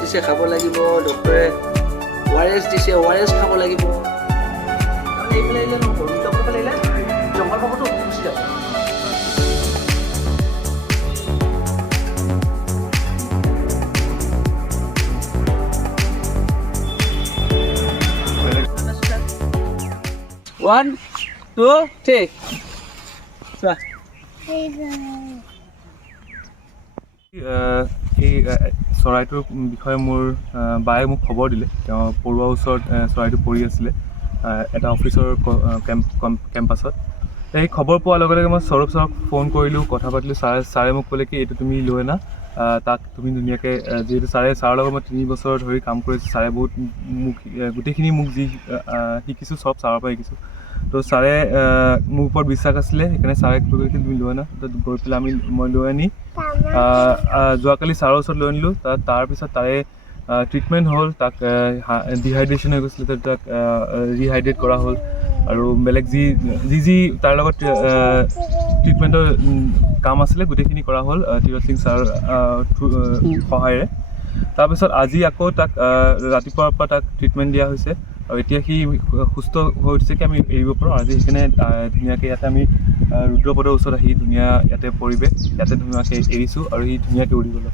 দিছে খাব লাগিব, ডক্টৰে ORS দিছে, ORS খাব লাগিব। তাৰমানে এইফালে আহিলে নহ'ব, ডক্টৰ আহিলে জংঘল পাবতো গুচি যাব। One, two, three. চোৱা। এই চৰাইটোৰ বিষয়ে মোৰ বায়ে মোক খবৰ দিলে। তেওঁ পৰুৱাৰ ওচৰত চৰাইটো পৰি আছিলে এটা অফিচৰ কেম্পাছত। সেই খবৰ পোৱাৰ লগে লগে মই সৌৰভ ছাৰক ফোন কৰিলোঁ, কথা পাতিলোঁ। ছাৰে মোক ক'লে কি এইটো তুমি লৈ আনা, তাক তুমি ধুনীয়াকৈ, যিহেতু ছাৰৰ লগত মই 3 বছৰ ধৰি কাম কৰিছোঁ। ছাৰে বহুত মোক গোটেইখিনি মোক যি শিকিছোঁ চব ছাৰৰ পৰা শিকিছোঁ। তো ছাৰে মোৰ ওপৰত বিশ্বাস আছিলে, সেইকাৰণে ছাৰে ক'লে কি তুমি লৈ আনা। গৈ পেলাই মই লৈ আনি যোৱাকালি ছাৰৰ ওচৰত লৈ আনিলোঁ। তাৰপিছত তাৰে ট্ৰিটমেণ্ট হ'ল। তাক ডিহাইড্ৰেশ্যন হৈ গৈছিলে, তাক ৰিহাইড্ৰেট কৰা হ'ল আৰু বেলেগ যি তাৰ লগত ট্ৰিটমেণ্টৰ কাম আছিলে গোটেইখিনি কৰা হ'ল টিৰোজ সিং ছাৰৰ সহায়েৰে। তাৰপিছত আজি আকৌ তাক ৰাতিপুৱাৰ পৰা তাক ট্ৰিটমেণ্ট দিয়া হৈছে আৰু এতিয়া সি সুস্থ হৈ উঠিছে কি আমি এৰিব পাৰোঁ। আজি সেইকাৰণে ধুনীয়াকৈ ইয়াতে আমি ৰুদ্ৰপদৰ ওচৰত আহি ধুনীয়া ইয়াতে পৰিৱেশ, ইয়াতে ধুনীয়াকৈ এৰিছোঁ আৰু সি ধুনীয়াকৈ উৰি গ'ল।